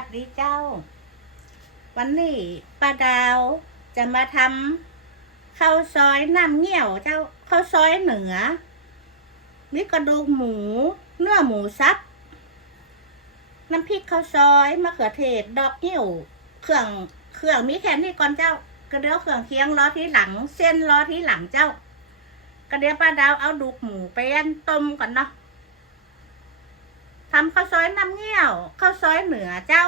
วัสดีเจ้า วันนี้ป้าดาวจะมาทำข้าวซอยน้ำเงี้ยวเจ้าข้าวซอยเหนือ มีกระดูกหมู เนื้อหมูสับ น้ำพริกข้าวซอยมะเขือเทศดอกนิ้วเครื่องเครื่องมีแค่นี้ก่อนเจ้ากระเดียวเครื่องเคียงรอที่หลัง เส้นรอที่หลังเจ้ากระเดียวป้าดาวเอาดูกหมูไปยันต้มก่อนเนาะ ทำข้าวซอยน้ำเงี้ยวข้าวซอยเหนือเจ้า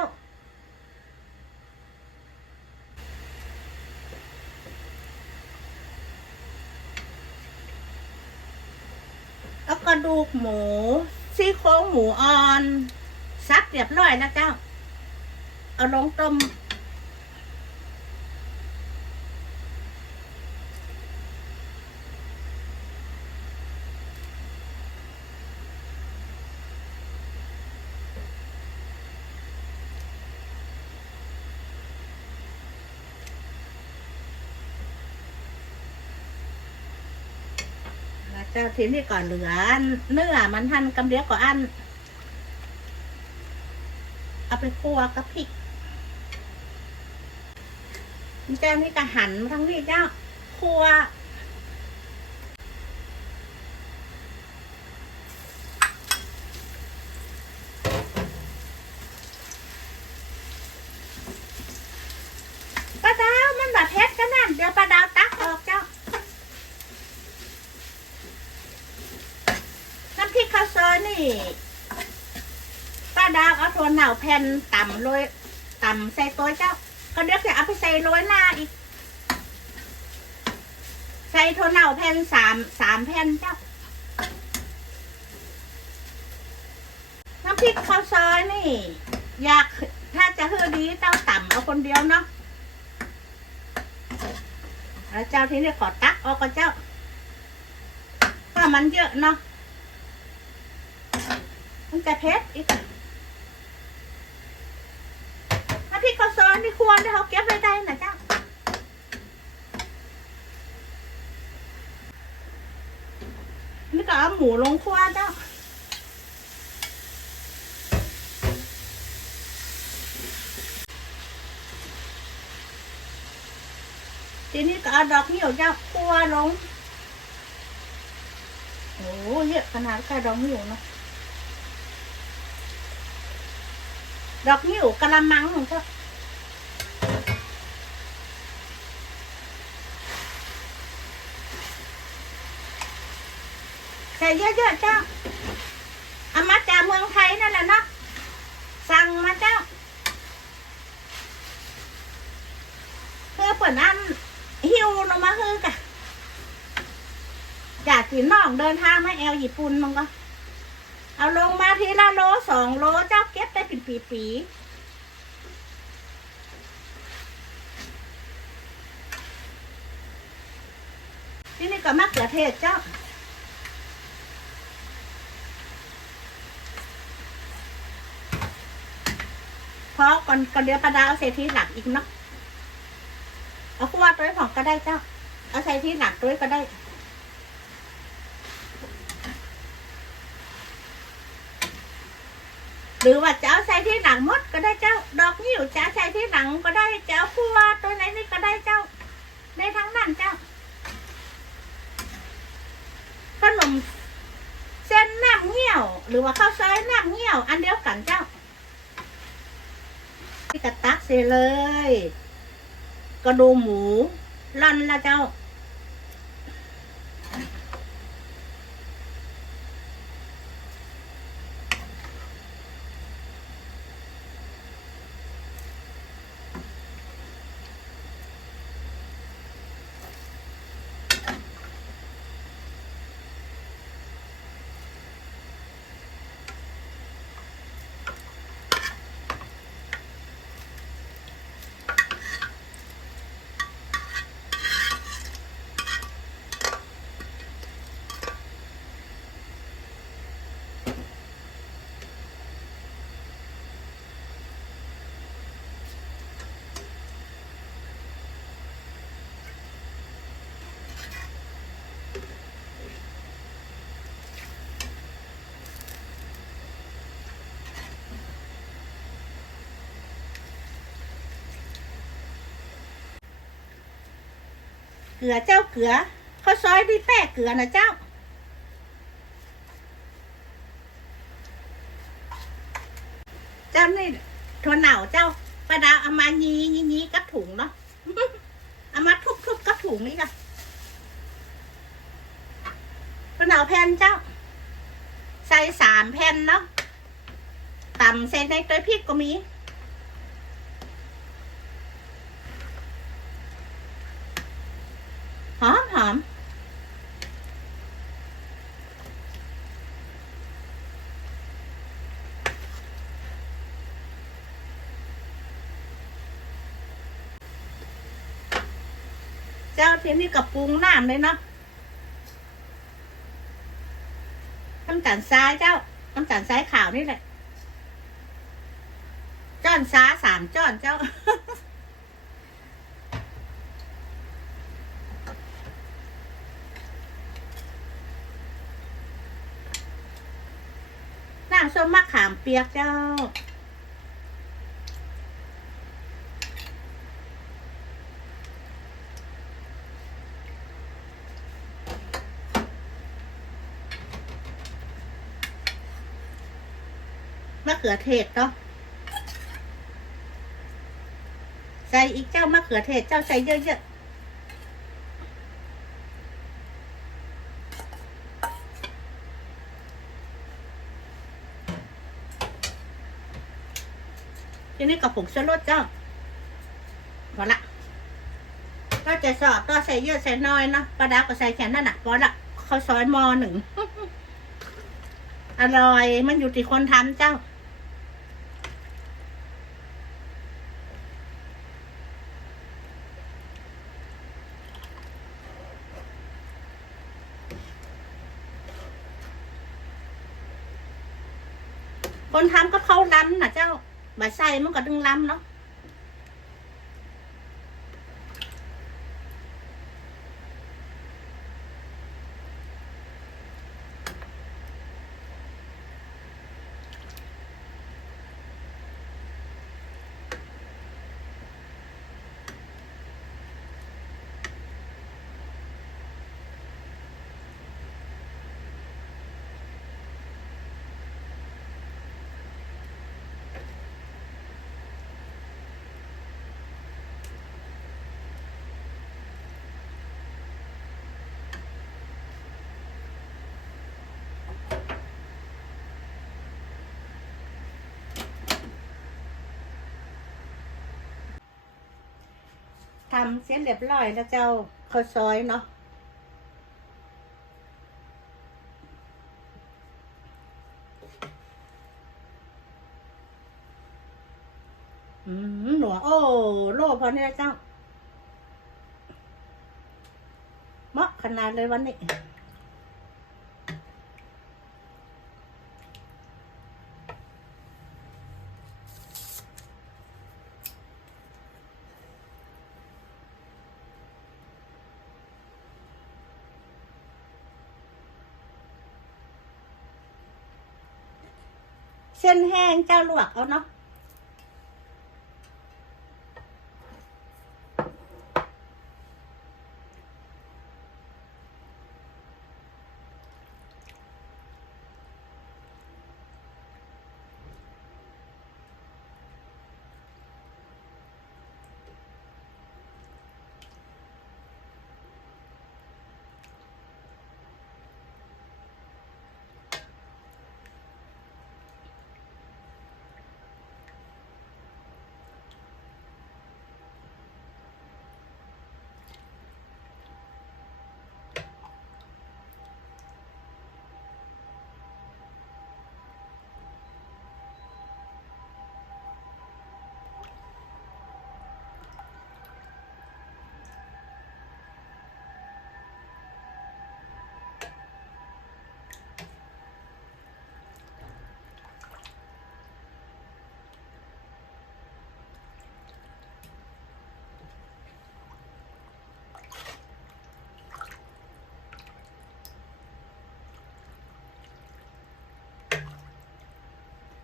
แล้วกระดูกหมูซี่โครงหมูอ่อน ซักเรียบร้อยแล้วเจ้า เอาลงต้ม แล้วเจ้าทีนี้ก่อนเหลือ เนื้อมันทันกำเดียวก็อันเอาไปคั่วกับพริกเจ้านี่ก็หันทั้งนี้เจ้าคั่วป้าดาวมันแบบเพชรกันนั่นเดี๋ยวป้าดาวตักออกเจ้า น้ำพริกข้าวซอยนี่ป้าดาวเอาถั่วเหน่า แผ่นต่ำโรยต่ำใส่ตัวเจ้า ก็เดี๋ยวจะเอาไปใส่โรยหน้าอีก ใส่ถั่วเหน่าแผ่นสามสามแผ่นเจ้า น้ำพริกข้าวซอยนี่ อยากถ้าจะเฮือดีเจ้าต่ำเอาคนเดียวเนาะแล้วเจ้าที่นี่ขอตักออกก็เจ้าก็มันเยอะเนาะมันจะเผ็ดอีกถ้า พี่เขาวซอยนี่ควรเขาเก็บไว้ได้นะจ้านี่ก็เอาหมูลงครัวเจ้าทีนี้ก็เอาดอกเหี่ยวเจ้าครัวลงโอ้เยอะขนาดแค่ดอกเหี่ยวเนาะดอกนิ้วกะละมังของเขาใส่เยอะๆเจ้าเอามาจากเมืองไทยนั่นแหละเนาะสั่งมาเจ้าเพื่อเปิดอันหิวลงมาคือกะอยากกินน้องเดินทางมาแอลญี่ปุ่นมังก็เอาลงมาทีละโลสองโลเจ้าเก็บได้เป็นปีปีๆที่นี่ก็มะเขือเทศเจ้า เพราะก่อนก่อนเดี๋ยปลาดาเอาใส่ที่หลักอีกเนาะเอาขั้วตัวของก็ได้เจ้า เอาใส่ที่หลักตัวก็ได้หรือว่าจะเอาใส่ที่หลังมดก็ได้เจ้า ดอกนิ้วจะเอาใส่ที่หลังก็ได้จะเอาพัวตัวไหนนี่ก็ได้เจ้า ได้ทั้งนั้นเจ้าขนมเส้นน้ำเงี้ยว หรือว่าข้าวซอยน้ำเงี้ยว อันเดียวกันเจ้า กระตักเสียเลย กระดูหมูร่นละเจ้า เกลือเจ้าเกลือข้าวซอยด้วยแป้เกลือนะเจ้า เจ้านี่ถั่วเหน่าเจ้าประดาเอามายียียีกับถุงเนาะเอามาทุบทุบกับถุงนี่ค่ะถั่วเหน่าแผ่นเจ้า ใส่สามแผ่นเนาะต่ำใส่ในตัวพริกก็มี เจ้าทีนี้กับปรุงน้ำเลยเนาะน้ำตาลทรายเจ้าน้ำตาลทรายขาวนี่แหละจ้อนซ้าสามจ้อนเจ้า น้ำส้มมะขามเปียกเจ้า ขือเทศเนาะใส่อีกเจ้ามะเขือเทศเจ้าใส่เยอะๆทีนี้กับผงชูรสเจ้าพอละก็จะสอบก็ใส่เยอะใส่น้อยเนาะปลาดาวก็ใส่แค่นั้นน่ะพอละข้าวซอยมอหนึ่งอร่อยมันอยู่ที่คนทำเจ้า คนทำก็เขาล้ำนะเจ้าบาใส่มันก็ดึงล้ำเนาะ ทำเส้นเรียบร้อยแล้วเจ้าข้าวซอยเนาะอืมหนัวโอ้โลพอเนี่ยเจ้าเหมาะขนาดเลยวันนี้ เส้นแห้งเจ้าลวกเอาเนาะ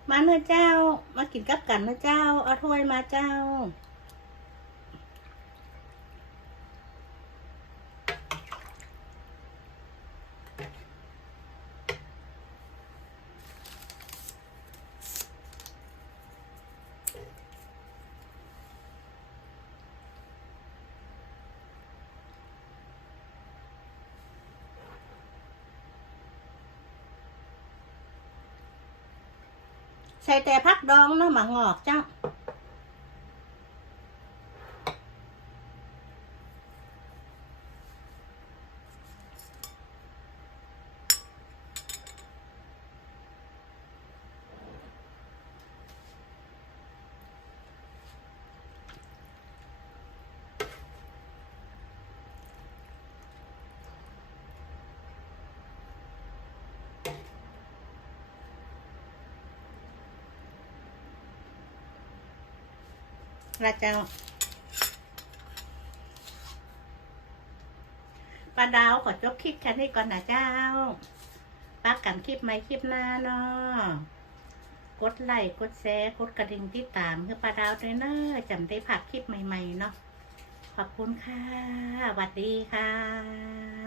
มาเนื้อเจ้า มากินกับกันเนื้อเจ้า เอาถ้วยมาเจ้า ใส่แต่พักดอ งเนาะเจ้าป้าดาวขอจบคลิปแค่นี้ก่อนนะเจ้าปักกันคลิปไหมคลิปหน้าเนาะกดไลค์กดแชร์กดกระดิ่งติดตามเพื่อป้าดาวด้วยเนอะจำได้ผักคลิปใหม่ ๆ เนาะขอบคุณค่ะสวัสดีค่ะ